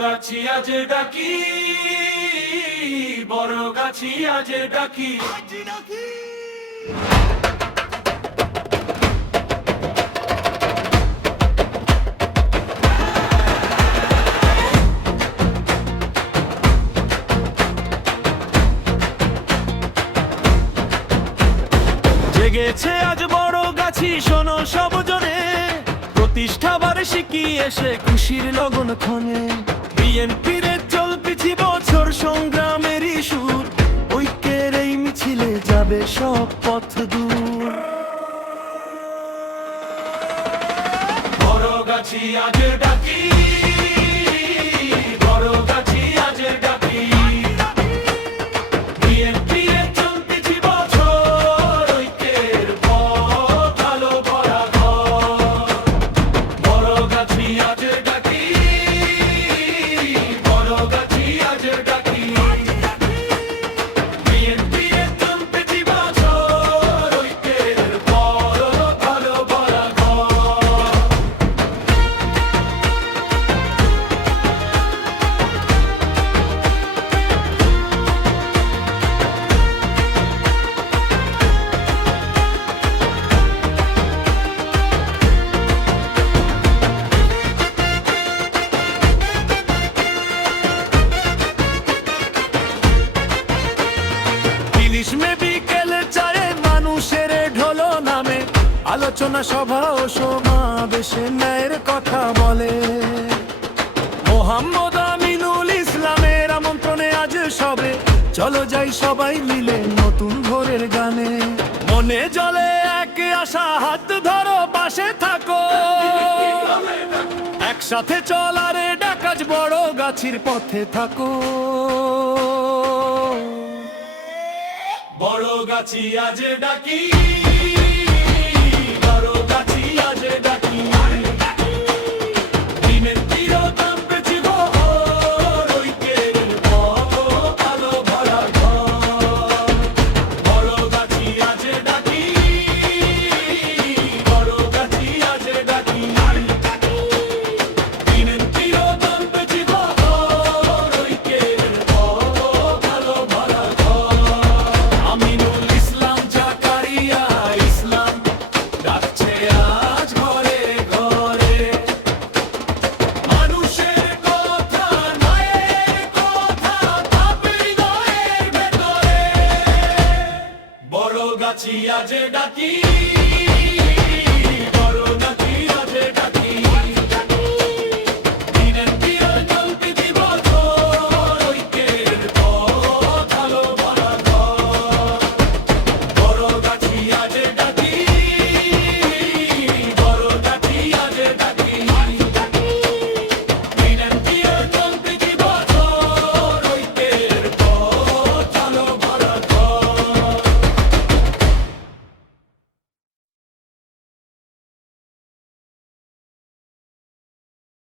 গাছি আজ ডাকি, বড় গাছি আজ ডাকি। জেগেছে আজ বড় গাছি, শোনো সব জনে, প্রতিষ্ঠা বার্ষিকী এসে খুশির লগন ক্ষণে। বিএনপির চলতিছি বছর সংগ্রামেরই সুর, ঐক্যের এই মিছিলে যাবে সব পথ দূর। বড় গাছি আজ ডাকি, বড় গাছি আজ ডাকি। বিএনপির চলতিছি বছর, ঐক্যের পথ আলো ভরা ঘর। বড় গাছি আজ ডাকি, বড় গাছি আজ ডাকি। বিএনপির চলতিছি বছর, ঐক্যের পথ আলো ভরা ঘর। গ্রীষ্মে বিকেলে চায়ে মানুষের ঢোলো নামে, আলোচনা সভা ও সমাবেশে ন্যায়ের কথা বলে। মোহাম্মদ আমিনুল ইসলামের আমন্ত্রণে আজ সবে, চলো যাই সবাই মিলে নতুন ভোরের গানে। মনে জলে এক আশা, হাত ধরো পাশে থাকো, একসাথে চলারে ডাকাজ বড় গাছির পথে থাকো। বড় গাছি আজ ডাকি, বড় গাছি আজ ডাকি। দিনের তিরোধাম পেছি বহর, ঐক্যের পথ আলো ভরা ঘর। বড় গাছি আজ ডাকি, বড় গাছি আজ ডাকি। দিনের তিরোধাম পেছি বহর, ঐক্যের পথ আলো ভরা ঘর। আমিনুল ইসলাম, জাকারিয়া ইসলাম ডাকছে আজ ঘরে ঘরে। মানুষের কথা, ন্যায়ের কথা, ভাবে হৃদয়ের ভেতরে। বড় গাছি আজ ডাকি।